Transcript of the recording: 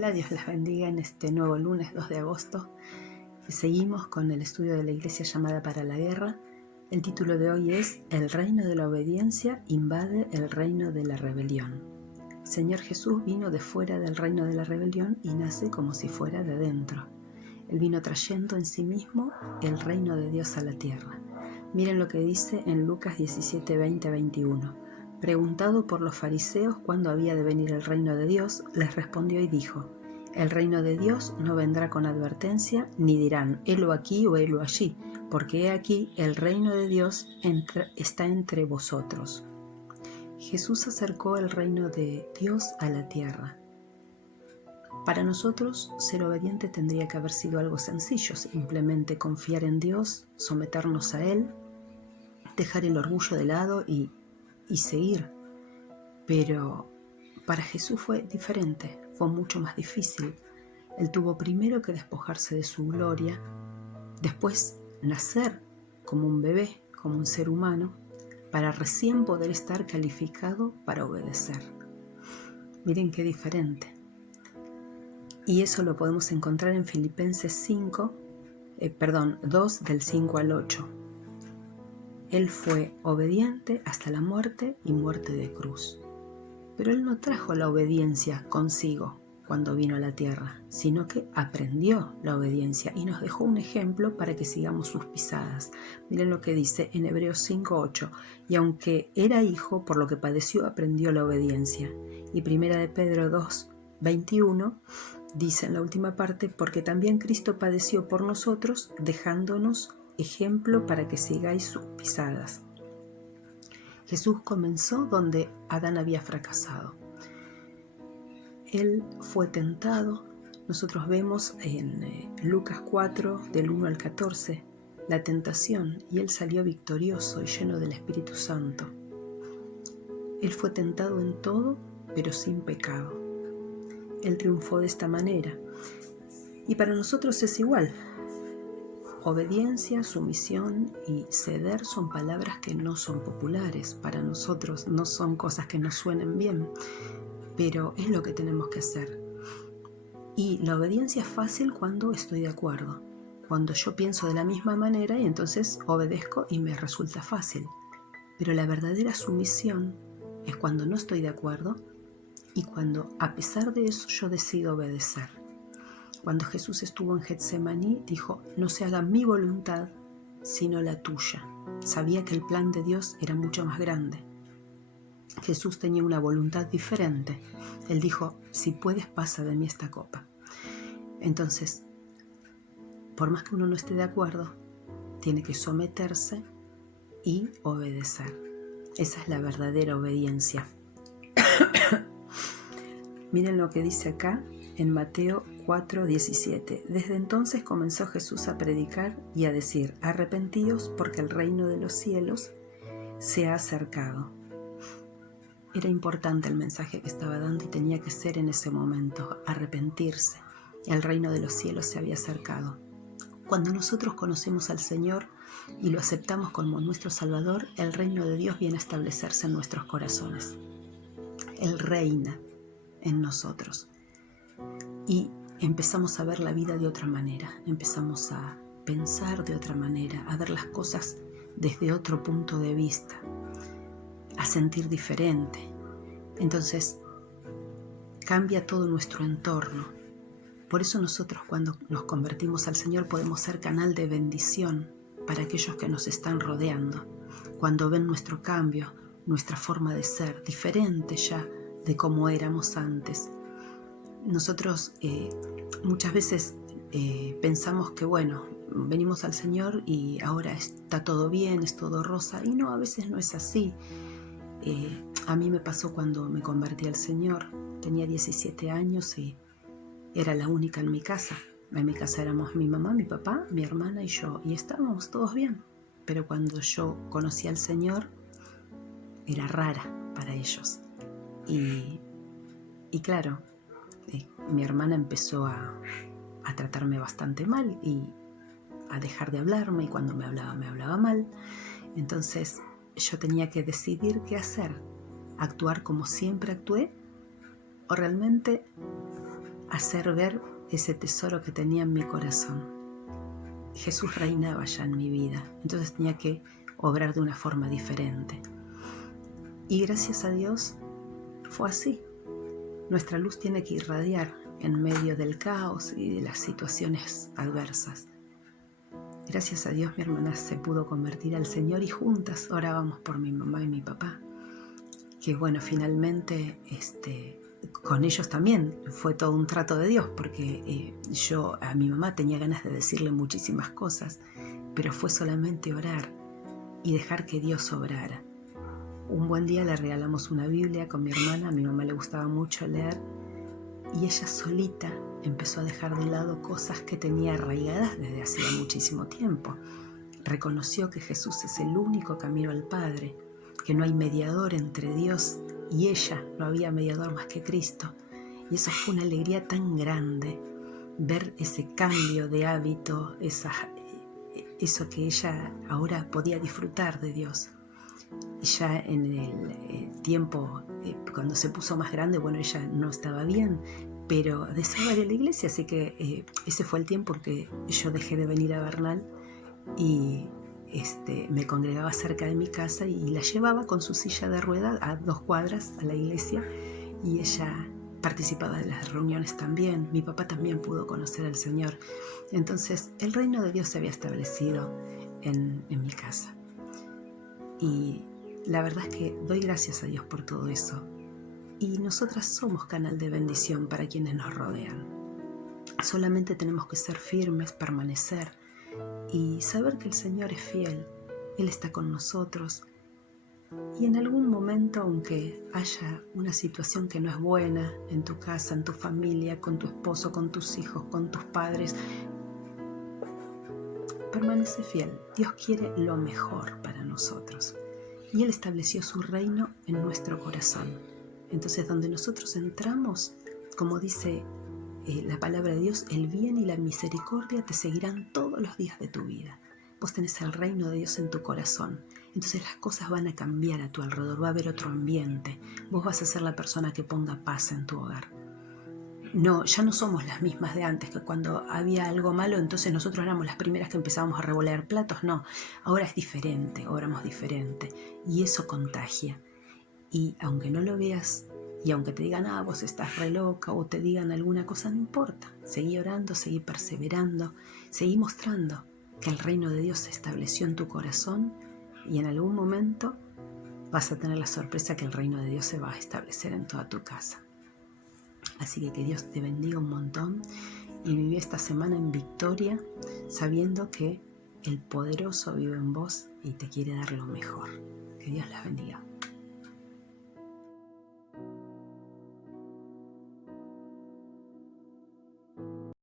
Hola, Dios las bendiga en este nuevo lunes 2 de agosto. Seguimos con el estudio de la Iglesia llamada para la guerra. El título de hoy es El reino de la obediencia invade el reino de la rebelión. El Señor Jesús vino de fuera del reino de la rebelión y nace como si fuera de adentro. Él vino trayendo en sí mismo el reino de Dios a la tierra. Miren lo que dice en Lucas 17, 20, 21. Preguntado por los fariseos cuándo había de venir el reino de Dios, les respondió y dijo: el reino de Dios no vendrá con advertencia, ni dirán, helo aquí o helo allí, porque he aquí el reino de Dios está entre vosotros. Jesús acercó el reino de Dios a la tierra. Para nosotros, ser obediente tendría que haber sido algo sencillo, simplemente confiar en Dios, someternos a Él, dejar el orgullo de lado y seguir. Pero para Jesús fue diferente, fue mucho más difícil. Él tuvo primero que despojarse de su gloria, después nacer como un bebé, como un ser humano, para recién poder estar calificado para obedecer. Miren qué diferente. Y eso lo podemos encontrar en Filipenses 2 del 5 al 8. Él fue obediente hasta la muerte y muerte de cruz. Pero Él no trajo la obediencia consigo cuando vino a la tierra, sino que aprendió la obediencia y nos dejó un ejemplo para que sigamos sus pisadas. Miren lo que dice en Hebreos 5:8. Y aunque era hijo, por lo que padeció, aprendió la obediencia. Y Primera de Pedro 2:21 dice en la última parte: porque también Cristo padeció por nosotros, dejándonos ejemplo para que sigáis sus pisadas. Jesús comenzó donde Adán había fracasado. Él fue tentado. Nosotros vemos en Lucas 4, del 1 al 14, la tentación, y Él salió victorioso y lleno del Espíritu Santo. Él fue tentado en todo, pero sin pecado. Él triunfó de esta manera. Y para nosotros es igual. Obediencia, sumisión y ceder son palabras que no son populares para nosotros, no son cosas que nos suenen bien, pero es lo que tenemos que hacer. Y la obediencia es fácil cuando estoy de acuerdo, cuando yo pienso de la misma manera y entonces obedezco y me resulta fácil. Pero la verdadera sumisión es cuando no estoy de acuerdo y cuando a pesar de eso yo decido obedecer. Cuando Jesús estuvo en Getsemaní, dijo: no se haga mi voluntad, sino la tuya. Sabía que el plan de Dios era mucho más grande. Jesús tenía una voluntad diferente. Él dijo: si puedes, pasa de mí esta copa. Entonces, por más que uno no esté de acuerdo, tiene que someterse y obedecer. Esa es la verdadera obediencia. Miren lo que dice acá en Mateo 4:17. Desde entonces comenzó Jesús a predicar y a decir: arrepentíos, porque el reino de los cielos se ha acercado. Era importante el mensaje que estaba dando y tenía que ser en ese momento, arrepentirse. El reino de los cielos se había acercado. Cuando nosotros conocemos al Señor y lo aceptamos como nuestro Salvador, el reino de Dios viene a establecerse en nuestros corazones. Él reina en nosotros. Y empezamos a ver la vida de otra manera, empezamos a pensar de otra manera, a ver las cosas desde otro punto de vista, a sentir diferente. Entonces cambia todo nuestro entorno. Por eso nosotros, cuando nos convertimos al Señor, podemos ser canal de bendición para aquellos que nos están rodeando. Cuando ven nuestro cambio, nuestra forma de ser, diferente ya de como éramos antes. Nosotros muchas veces pensamos que venimos al Señor y ahora está todo bien, es todo rosa, y no, a veces no es así. A mí me pasó cuando me convertí al Señor. Tenía 17 años y era la única en mi casa. En mi casa éramos mi mamá, mi papá, mi hermana y yo, y estábamos todos bien. Pero cuando yo conocí al Señor, era rara para ellos. Y claro, mi hermana empezó a tratarme bastante mal y a dejar de hablarme, y cuando me hablaba mal. Entonces yo tenía que decidir qué hacer: actuar como siempre actué o realmente hacer ver ese tesoro que tenía en mi corazón. Jesús reinaba ya en mi vida, entonces tenía que obrar de una forma diferente. Y gracias a Dios fue así. Nuestra luz tiene que irradiar en medio del caos y de las situaciones adversas. Gracias a Dios mi hermana se pudo convertir al Señor y juntas orábamos por mi mamá y mi papá. Que bueno, finalmente con ellos también fue todo un trato de Dios, porque yo a mi mamá tenía ganas de decirle muchísimas cosas, pero fue solamente orar y dejar que Dios obrara. Un buen día le regalamos una Biblia con mi hermana, a mi mamá le gustaba mucho leer, y ella solita empezó a dejar de lado cosas que tenía arraigadas desde hacía muchísimo tiempo. Reconoció que Jesús es el único camino al Padre, que no hay mediador entre Dios y ella, no había mediador más que Cristo. Y eso fue una alegría tan grande, ver ese cambio de hábito, eso que ella ahora podía disfrutar de Dios. Y ya en el tiempo, cuando se puso más grande, bueno, ella no estaba bien, pero deseaba ir a la iglesia, así que ese fue el tiempo en que yo dejé de venir a Bernal y me congregaba cerca de mi casa y la llevaba con su silla de ruedas a 2 cuadras a la iglesia, y ella participaba de las reuniones también. Mi papá también pudo conocer al Señor. Entonces el reino de Dios se había establecido en mi casa, y la verdad es que doy gracias a Dios por todo eso, y nosotras somos canal de bendición para quienes nos rodean. Solamente tenemos que ser firmes, permanecer y saber que el Señor es fiel. Él está con nosotros, y en algún momento, aunque haya una situación que no es buena en tu casa, en tu familia, con tu esposo, con tus hijos, con tus padres, permanece fiel. Dios quiere lo mejor para nosotros y Él estableció su reino en nuestro corazón. Entonces, donde nosotros entramos, como dice la palabra de Dios, el bien y la misericordia te seguirán todos los días de tu vida. Vos tenés el reino de Dios en tu corazón, entonces las cosas van a cambiar a tu alrededor, va a haber otro ambiente. Vos vas a ser la persona que ponga paz en tu hogar. No, ya no somos las mismas de antes, que cuando había algo malo, entonces nosotros éramos las primeras que empezábamos a revolear platos. No, ahora es diferente, obramos diferente, y eso contagia. Y aunque no lo veas, y aunque te digan, vos estás re loca, o te digan alguna cosa, no importa. Seguí orando, seguí perseverando, seguí mostrando que el reino de Dios se estableció en tu corazón, y en algún momento vas a tener la sorpresa que el reino de Dios se va a establecer en toda tu casa. Así que Dios te bendiga un montón y viví esta semana en victoria, sabiendo que el poderoso vive en vos y te quiere dar lo mejor. Que Dios las bendiga.